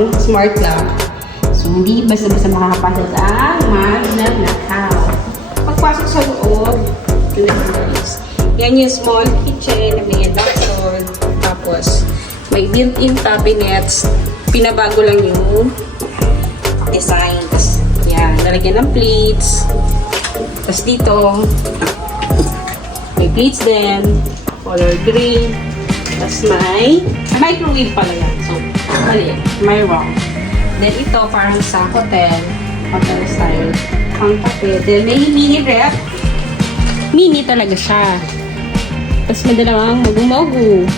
siyang smart lock. So, hindi basta-basta makakapasok ang magnanakaw. Pagpasok sa loob, ito na guys. Yan yung small kitchen na may induction. Tapos, may built-in cabinets. Pinabago lang yung design. Tapos, yan, lalagyan ng plates. Tapos dito, may plates din. Color green. Tapos may microwave pala yan. So, mali. May wrong. Then ito, parang sa hotel style. Pang kape. Then may mini ref. Mini talaga siya. Tapos madalang magumagu.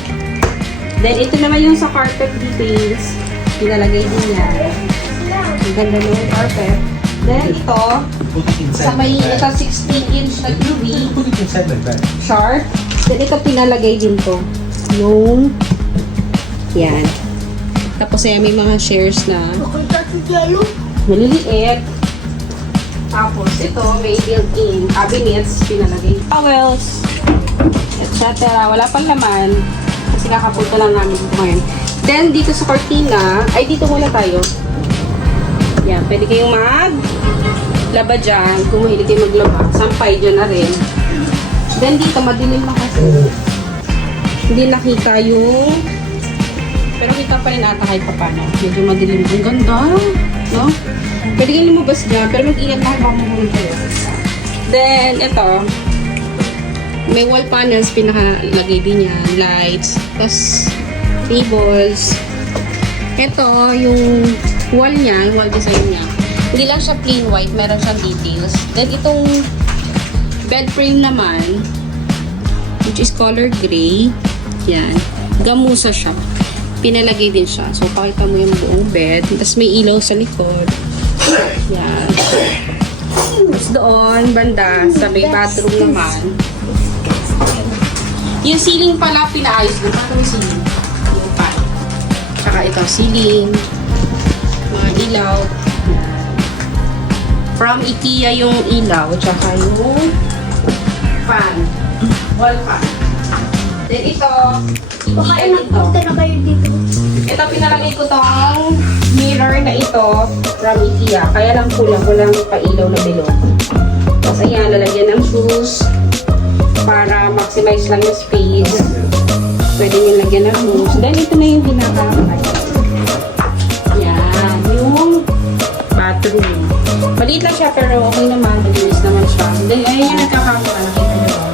Then ito naman yung sa carpet details. Pinalagay din yan. Ang ganda ng carpet. Then ito, sa may 16-inch na TV. Sharp. Then ito pinalagay din to. Yung yan. Tapos ay may mga shares na maliliit. Tapos ito may built-in cabinets pinalagay. Towels, etc. Wala pang laman. Kasi kakapunta lang namin dito ngayon. Then dito sa cortina, ay dito muna tayo. Yan, pwede kayong maglaba dyan. Kung mahilig kayo maglaba, sampay dyan na rin. Then dito, madilim na kasi. Hindi nakita yung... Pero kita pa rin ata kahit paano. Medyo madilim. Ang ganda, no? Pwede kayong lumabas dyan, pero mag-ingat na baka mahulog kayo. Then, ito. May wall panels, pinakalagay din yan. Lights. Tapos, tables. Ito, yung wall niya, yung wall design niya. Hindi lang siya plain white, meron siyang details. Then, itong bed frame naman, which is color gray. Yan. Gamusa siya. Pinalagay din siya. So, pakita mo yung buong bed. Tapos, may ilaw sa likod. Yan. Tapos doon, banda, sa may bathroom naman. Yung ceiling pala, pinaayos doon. Paano yung ceiling? Yung pan. Tsaka ito, ceiling. Mga ilaw. From IKEA yung ilaw. Tsaka yung fan. Wall fan. Then ito, Baka punta na kayo dito. ito pinalagay ko tong mirror na ito from IKEA. Kaya lang kulang, walang pailaw na bilog. Tapos ayan, lalagyan ng shoes para maximize lang yung space. Pwede nyo lagyan ng shoes. Then ito na yung pinaka-high. Yan, yung bathroom. Maliit lang siya pero okay naman. Malinis naman siya. Then ayan yung nagkakamera. Nakita nyo ba?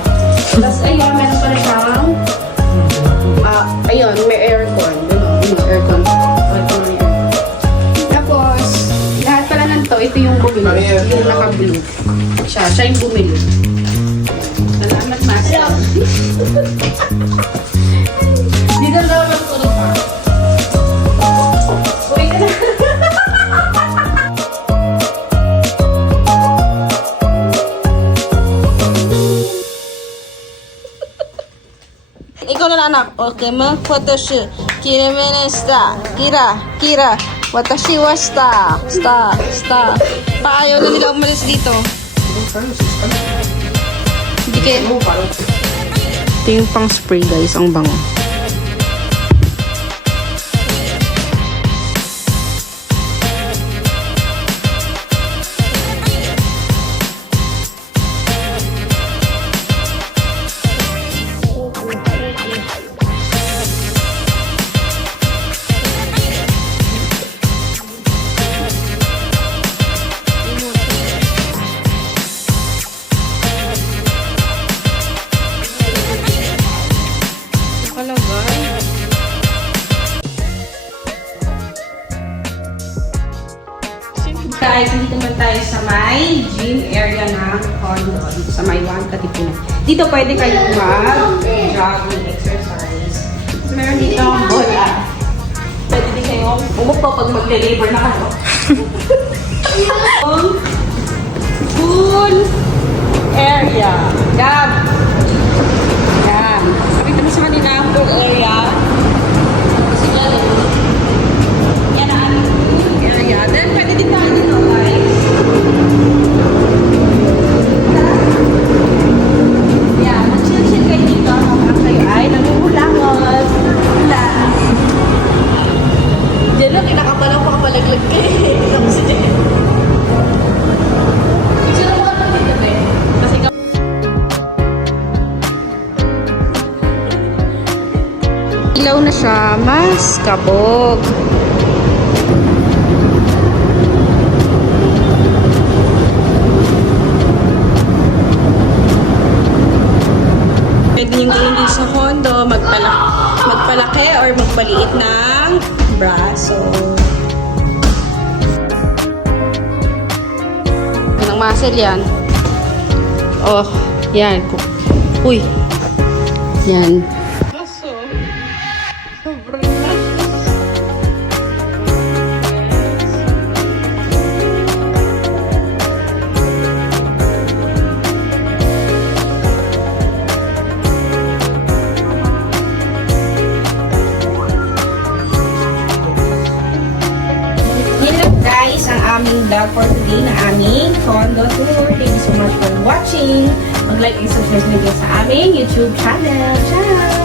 Tapos ayan, meron pa rin siyang ayun, may aircon. May aircon. Tapos, lahat pala ng to, ito yung bumili. Yung naka-blue. Siya yung bumili. Salamat, Master. Dito daw lang ko pa. Uy ka na. Ikaw na anak. Okay, mag-photoshoot. Kira menesta. Kira. Watashi wa sta. Paayaw na nila umalis dito. Hindi kayo. Ito yung pang spray guys. Ang bango. Guys, dito naman tayo sa may gym area ng condo. Dito sa may 1 Katipunan. Dito pwede kayo mag-jogging exercise. So, meron dito ang bola. Pwede din kayo umupo pag mag-deliver na kayo. Pool area. Gab. Yan. Sabi ko sa kanina ang pool area. Yan ang pool area. Then pwede din tayo dito guys. Yan. Mag-chill-chill kayo dito. Kapag kayo ay nanguhulangot. Diyan lang, kinakabalang siya mas kabog. Pwede nyo gawin din sa condo, magpalaki or magpaliit ng braso. Ng muscle yan. Oh, yan. Uy. Yan. Braso. Sobrang guys, ang aming vlog for today na aming condo tour. Thank you so much for watching. Mag-like and subscribe na sa aming YouTube channel. Ciao!